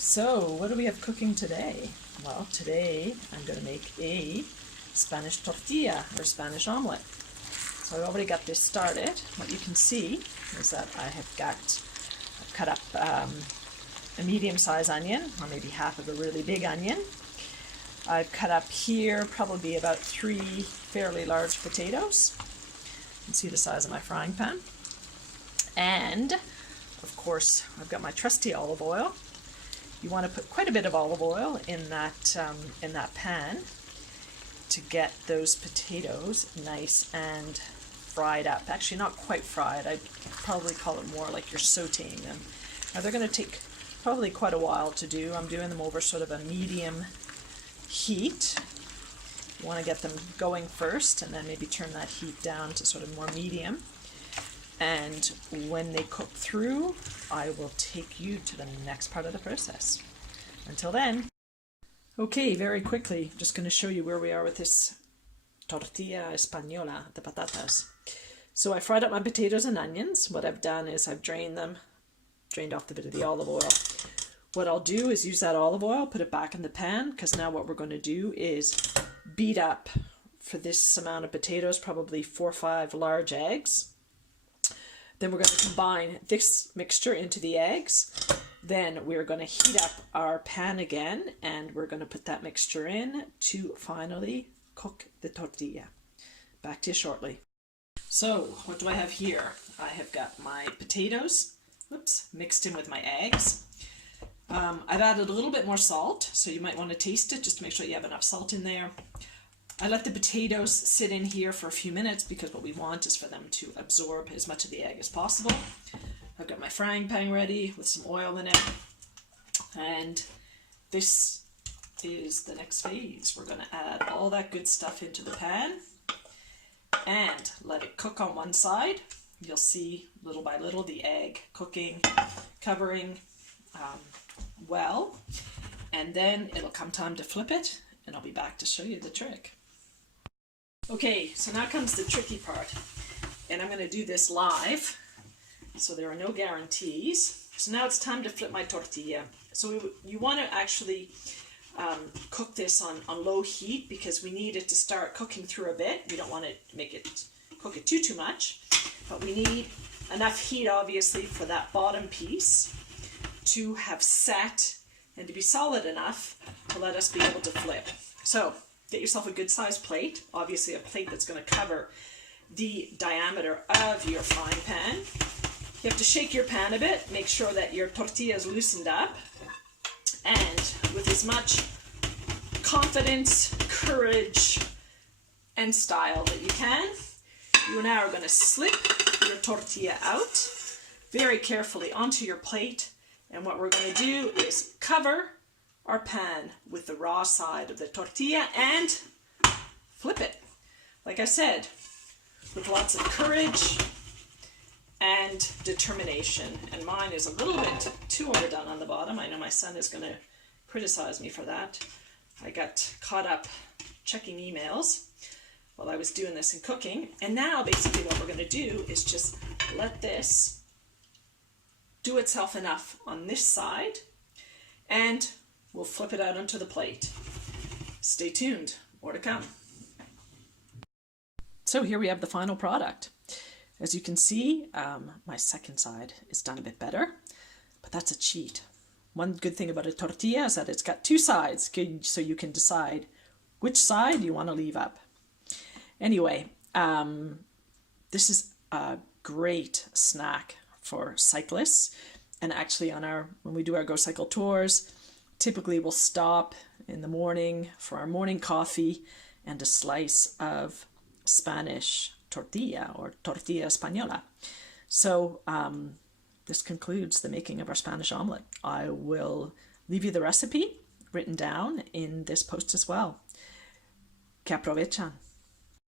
So, what do we have cooking today? Well, today I'm going to make a Spanish tortilla or Spanish omelet. So I've already got this started. What you can see is that I have cut up a medium-sized onion, or maybe half of a really big onion. I've cut up here probably about 3 fairly large potatoes. You can see the size of my frying pan. And, of course, I've got my trusty olive oil. You want to put quite a bit of olive oil in that pan to get those potatoes nice and fried up. Actually, not quite fried. I'd probably call it more like you're sauteing them. Now, they're going to take probably quite a while to do. I'm doing them over sort of a medium heat. You want to get them going first and then maybe turn that heat down to sort of more medium. And when they cook through, I will take you to the next part of the process. Until then. Okay, very quickly, I'm just going to show you where we are with this tortilla española, the patatas. So I fried up my potatoes and onions. What I've done is I've drained off the bit of the olive oil. What I'll do is use that olive oil, put it back in the pan, because now what we're going to do is beat up, for this amount of potatoes, probably 4 or 5 large eggs. Then we're going to combine this mixture into the eggs. Then we're going to heat up our pan again, and we're going to put that mixture in to finally cook the tortilla. Back to you shortly. So, what do I have here? I have got my potatoes, mixed in with my eggs. I've added a little bit more salt, so you might want to taste it just to make sure you have enough salt in there. I let the potatoes sit in here for a few minutes because what we want is for them to absorb as much of the egg as possible. I've got my frying pan ready with some oil in it. And this is the next phase. We're going to add all that good stuff into the pan and let it cook on one side. You'll see little by little the egg cooking, covering well. And then it'll come time to flip it, and I'll be back to show you the trick. Okay, so now comes the tricky part, and I'm going to do this live, so there are no guarantees. So now it's time to flip my tortilla. So you want to actually cook this on low heat because we need it to start cooking through a bit. We don't want to cook it too much, but we need enough heat, obviously, for that bottom piece to have set and to be solid enough to let us be able to flip. So get yourself a good sized plate, obviously a plate that's going to cover the diameter of your frying pan. You have to shake your pan a bit, make sure that your tortilla is loosened up, and with as much confidence, courage, and style that you can, you now are going to slip your tortilla out very carefully onto your plate, and what we're going to do is cover our pan with the raw side of the tortilla and flip it. Like I said, with lots of courage and determination. And mine is a little bit too overdone on the bottom. I know my son is going to criticize me for that. I got caught up checking emails while I was doing this and cooking. And now basically what we're going to do is just let this do itself enough on this side, and we'll flip it out onto the plate. Stay tuned, more to come. So here we have the final product. As you can see, my second side is done a bit better, but that's a cheat. One good thing about a tortilla is that it's got 2 sides, so you can decide which side you want to leave up. Anyway, this is a great snack for cyclists, and actually when we do our Go Cycle tours, typically we'll stop in the morning for our morning coffee and a slice of Spanish tortilla or tortilla española. So this concludes the making of our Spanish omelet. I will leave you the recipe written down in this post as well. Que aprovechan.